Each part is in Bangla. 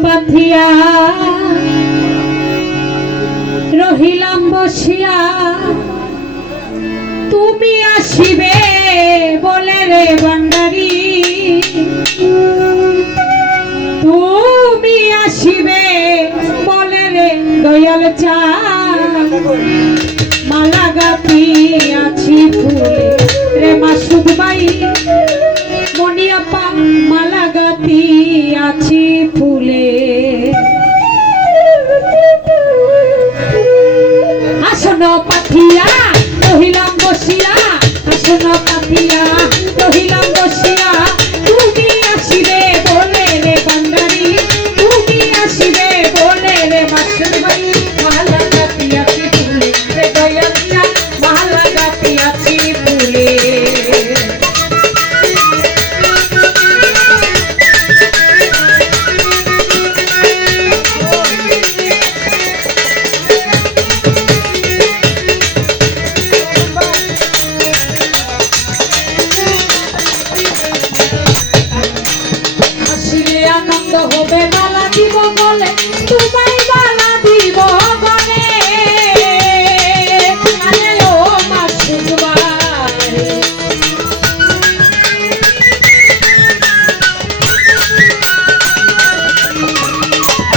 পাথিয়া রহিলাম বসিয়া তুমি আসিবে বলে রে ভান্ডারি তুমি আসিবে বলে রে দয়াল চাঁদ মালা গাঁথি আছি ফুলে রে মাসুদ ভাই মনিয়াপা মালা গাঁথি আছি ফুলে আসন পাথিয়া রহিলাম বসিয়া আসন পাথিয়া রহিলাম বসিয়া তুমি আসিবে বলে রে ভান্ডারি তুমি আসিবে বলে রে মাসুদ ভাই মালা গাঁথি আছি ফুলে রে দয়াল চাঁদ মালা গাঁথি আছি ফুলে আনন্দ হবে মালা দিব বলে তোমায় মালা দিব বলে আরে ও মাসুদ ভাই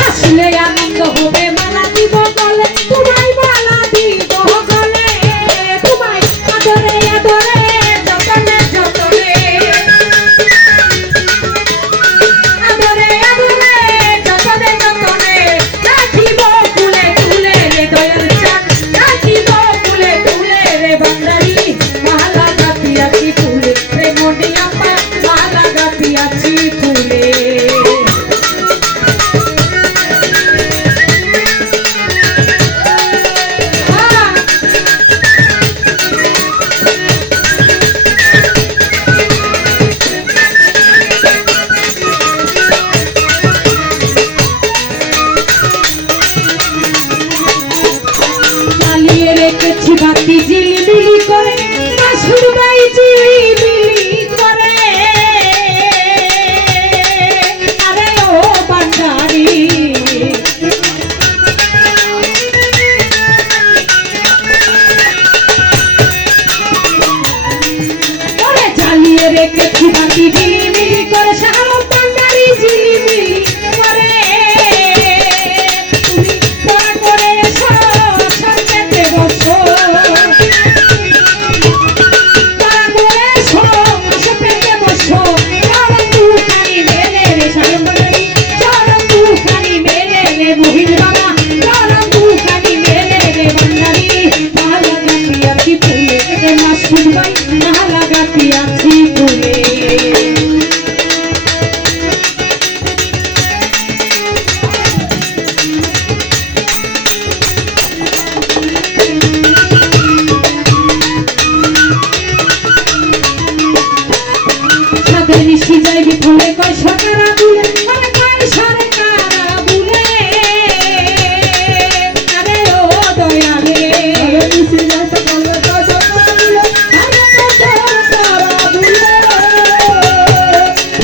আসলে আনন্দ হবে মালা দিব বলে তোমায় মালা দিব বলে তোমায় আদরে আদরে যতনে যতনে বাতি ঝিলিমিলি করে মাসুদ ভাই ঝিলিমিলি করে আরে ও ভান্ডারি ওরে জ্বালিয়ে রেখেছি বাতি ঝিলিমিলি করে শাহরুখ ভান্ডারি ঝিলিমিলি করে তুমি পড়া করে সাথে বসো মালা গাঁথি আছি ফুলে সাদের নিশি যাইবি ফুলে কয় সকারা বুলে আরে কয় সরকারা বুলে আরে ও দয়ালে নিশি যাইতে বলবে কয় সরকারা বুলে আরে কয় সরকারা বুলে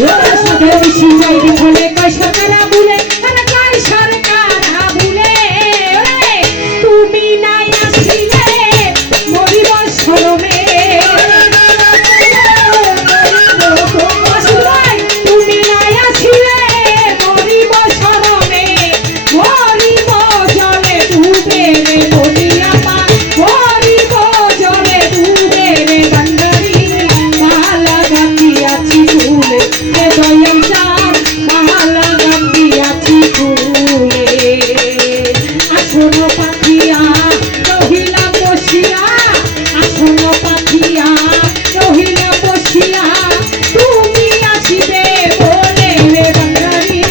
ওরে সাদের নিশি যাইবি ফুলে কয় সরকারা বুলে আরে কয় সরকারা বুলে ওরে তুমি নাই আসিলে মরিব শরমে তুমি নাই আসিলে মরিব শরমে মরিব জলে ডুবে রে মনিয়াপা মরিব জলে ডুবে রে ভান্ডারি মালা গাঁথি আছি ফুলে রে দয়াল চাঁদ মালা গাঁথি আছি ফুলে আসন পাথিয়া রহিলা বসিয়া আসন পাথিয়া রহিলা বসিয়া তুমি আসিবে বলে রে ভান্ডারি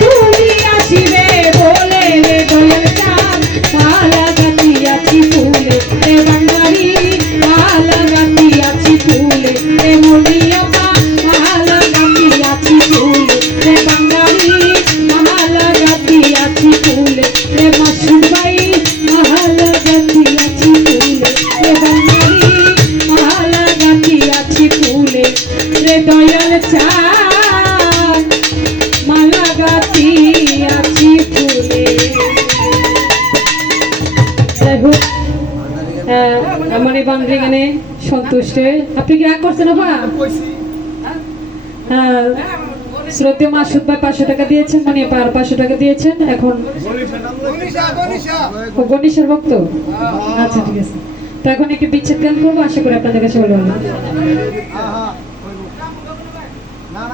তুমি আসিবে বলে রে দয়াল চাঁদ মালা গাঁথি আছি ফুলে রে ভান্ডারি মালা গাঁথি আছি ফুলে রে মনিয়াপা মালা গাঁথি আছি ফুলে রে ভান্ডারি মালা গাঁথি আছি ফুলে রে মাসুদ ভাই মালা গাঁথি আছি ফুলে রে ভান্ডারি মালা গাঁথি আছি ফুলে রে দয়াল চাঁদ মালা গাঁথি মানি বান্ডারিং এনে সন্তুষ্ট হয়ে আপনি কি রাগ করছেন আপা? হ্যাঁ, শ্রদ্ধেয় মাসুদ ভাই 500 টাকা দিয়েছেন, মনি আপা আর 500 টাকা দিয়েছেন। এখন ও গণেশের ভক্ত, আচ্ছা ঠিক আছে। তো এখন একটু বিচ্ছেদ গান করবো, আশা করি আপনাদের কাছে ভালো লাগবে। না